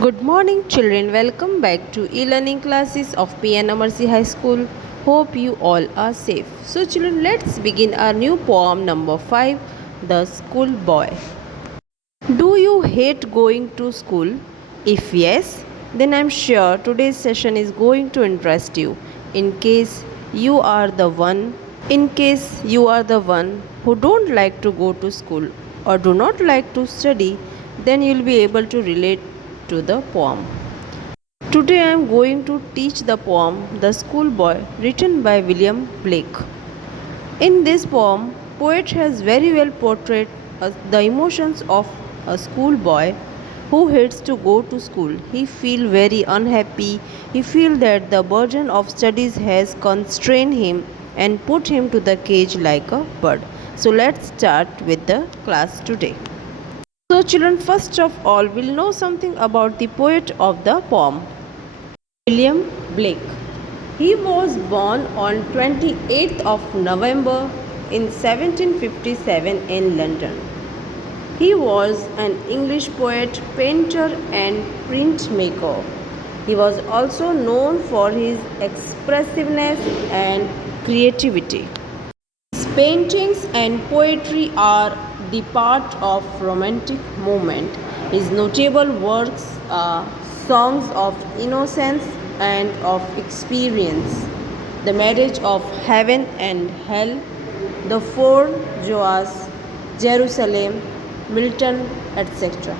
Good morning, children. Welcome back to e-learning classes of PN Amarsi High School. Hope you all are safe. So, children, let's begin our new poem number 5, The School Boy. Do you hate going to school? If yes, then I'm sure today's session is going to interest you. In case you are the one, in case you are the one who don't like to go to school or do not like to study, then you'll be able to relate to the poem. Today I am going to teach the poem The Schoolboy written by William Blake. In this poem, poet has very well portrayed the emotions of a schoolboy who hates to go to school. He feels very unhappy. He feels that the burden of studies has constrained him and put him to the cage like a bird. So let's start with the class today. So children, first of all, we'll know something about the poet of the poem. William Blake. He was born on 28th of November in 1757 in London. He was an English poet, painter and printmaker. He was also known for his expressiveness and creativity. His paintings and poetry are the part of romantic movement. His notable works are Songs of Innocence and of Experience, The Marriage of Heaven and Hell, The Four Joas, Jerusalem, Milton, etc.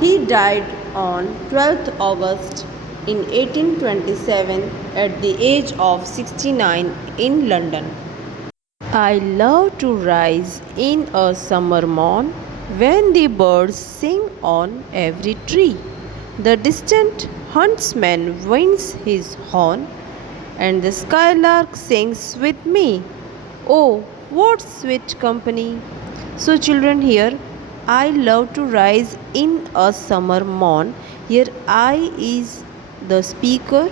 He died on 12th August in 1827 at the age of 69 in London. I love to rise in a summer morn when the birds sing on every tree. The distant huntsman winds his horn, and the skylark sings with me. Oh, what sweet company! So, children, here I love to rise in a summer morn. Here I is the speaker,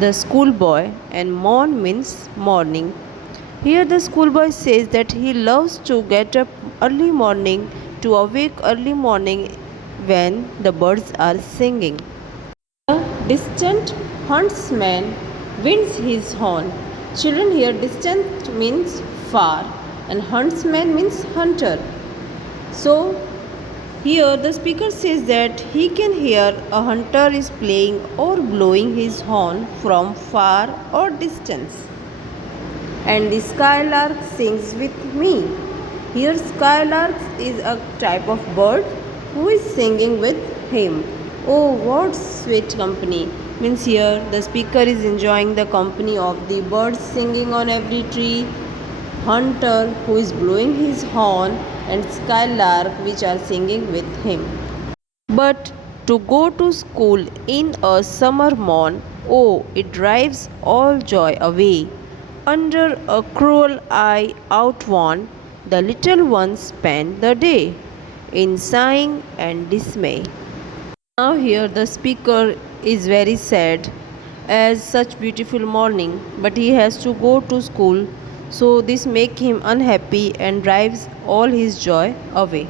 the schoolboy, and morn means morning. Here the schoolboy says that he loves to get up early morning, to awake early morning when the birds are singing. The distant huntsman winds his horn. Children, here distant means far and huntsman means hunter. So here the speaker says that he can hear a hunter is playing or blowing his horn from far or distance. And the skylark sings with me. Here skylark is a type of bird who is singing with him. Oh, what sweet company! Means here the speaker is enjoying the company of the birds singing on every tree, hunter who is blowing his horn, and skylark which are singing with him. But to go to school in a summer morn, oh, it drives all joy away. Under a cruel eye outworn, the little ones spend the day in sighing and dismay. Now here the speaker is very sad as such beautiful morning, but he has to go to school, so this make him unhappy and drives all his joy away.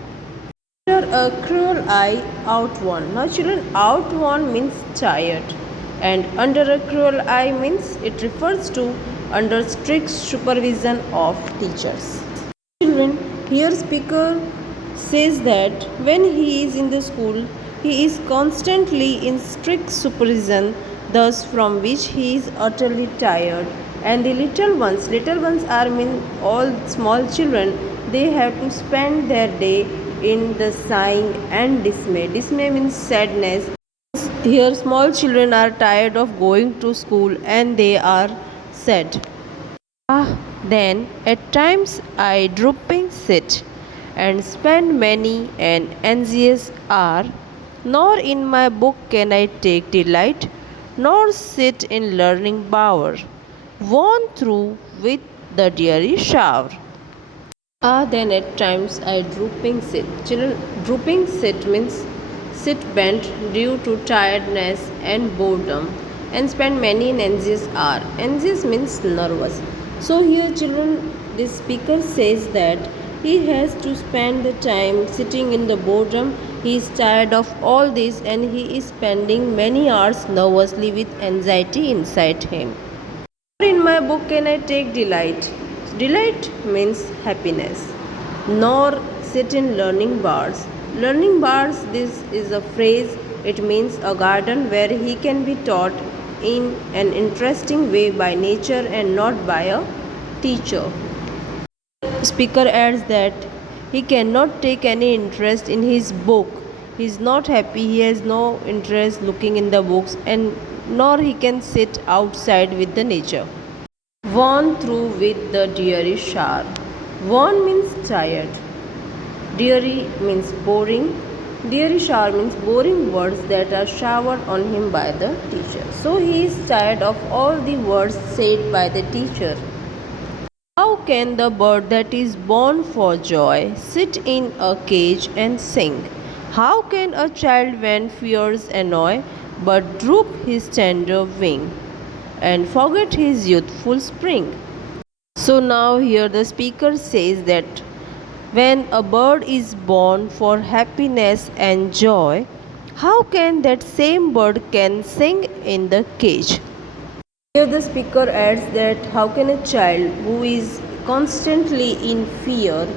Under a cruel eye outworn. Now children, outworn means tired, and under a cruel eye means it refers to under strict supervision of teachers. Children, here speaker says that when he is in the school, he is constantly in strict supervision, thus from which he is utterly tired. And the little ones are mean all small children, they have to spend their day in the sighing and dismay. Dismay means sadness. Here small children are tired of going to school and they are sad. Then at times I drooping sit and spend many an anxious hour, nor in my book can I take delight, nor sit in learning bower, worn through with the dreary shower. Then at times I drooping sit. Children, drooping sit means sit bent due to tiredness and boredom and spend many an anxious hour. Anxious means nervous. So here children, this speaker says that he has to spend the time sitting in the boredom He is tired of all this and he is spending many hours nervously with anxiety inside him. In my book can I take delight? Delight means happiness. Nor sit in learning bars. Learning bars, this is a phrase, it means a garden where he can be taught in an interesting way by nature and not by a teacher. Speaker adds that he cannot take any interest in his book. He is not happy, he has no interest looking in the books, and nor he can sit outside with the nature. Worn through with the dreary shower. Worn means tired. Dreary means boring. Dreary shower means boring words that are showered on him by the teacher. So he is tired of all the words said by the teacher. How can the bird that is born for joy sit in a cage and sing? How can a child when fears annoy but droop his tender wing and forget his youthful spring? So now here the speaker says that when a bird is born for happiness and joy, how can that same bird can sing in the cage? Here the speaker adds that how can a child who is constantly in fear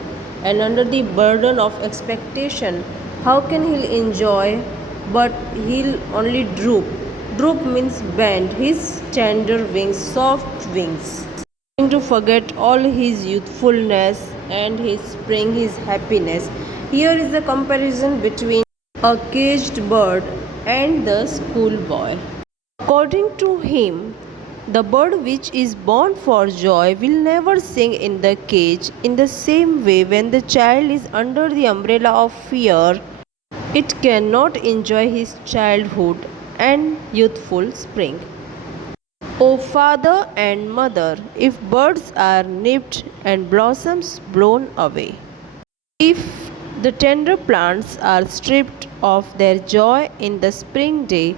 and under the burden of expectation, how can he enjoy but he'll only droop. Droop means bend his tender wings, soft wings. Going to forget all his youthfulness and his spring, his happiness. Here is the comparison between a caged bird and the schoolboy. According to him, the bird which is born for joy will never sing in the cage. In the same way, when the child is under the umbrella of fear, it cannot enjoy his childhood and youthful spring. O father and mother, if birds are nipped and blossoms blown away, if the tender plants are stripped of their joy in the spring day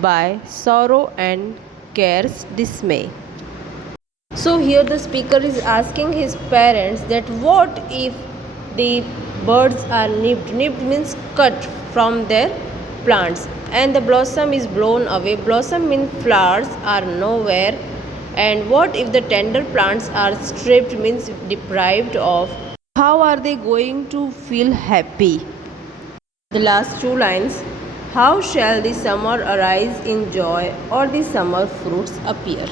by sorrow and care's dismay. So here the speaker is asking his parents that what if the birds are nipped? Nipped means cut from their plants and the blossom is blown away. Blossom means flowers are nowhere. And what if the tender plants are stripped means deprived of? How are they going to feel happy? The last two lines. How shall the summer arise in joy or the summer fruits appear?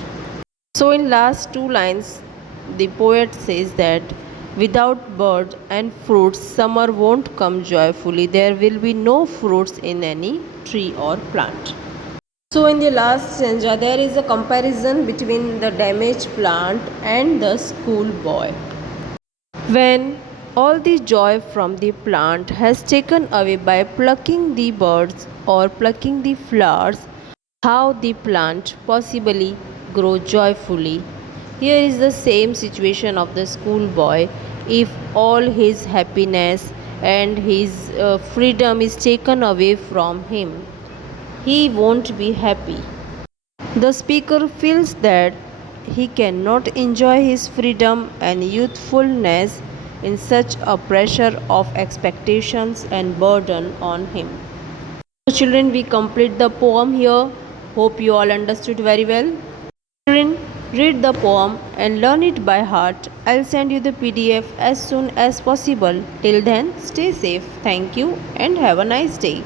So in last two lines the poet says that without bird and fruits summer won't come joyfully. There will be no fruits in any tree or plant. So in the last stanza there is a comparison between the damaged plant and the schoolboy. When all the joy from the plant has taken away by plucking the birds or plucking the flowers, how the plant possibly grow joyfully? Here is the same situation of the schoolboy. If all his happiness and his freedom is taken away from him, he won't be happy. The speaker feels that he cannot enjoy his freedom and youthfulness in such a pressure of expectations and burden on him. So children, we complete the poem here. Hope you all understood very well. Children, read the poem and learn it by heart. I'll send you the PDF as soon as possible. Till then, stay safe. Thank you and have a nice day.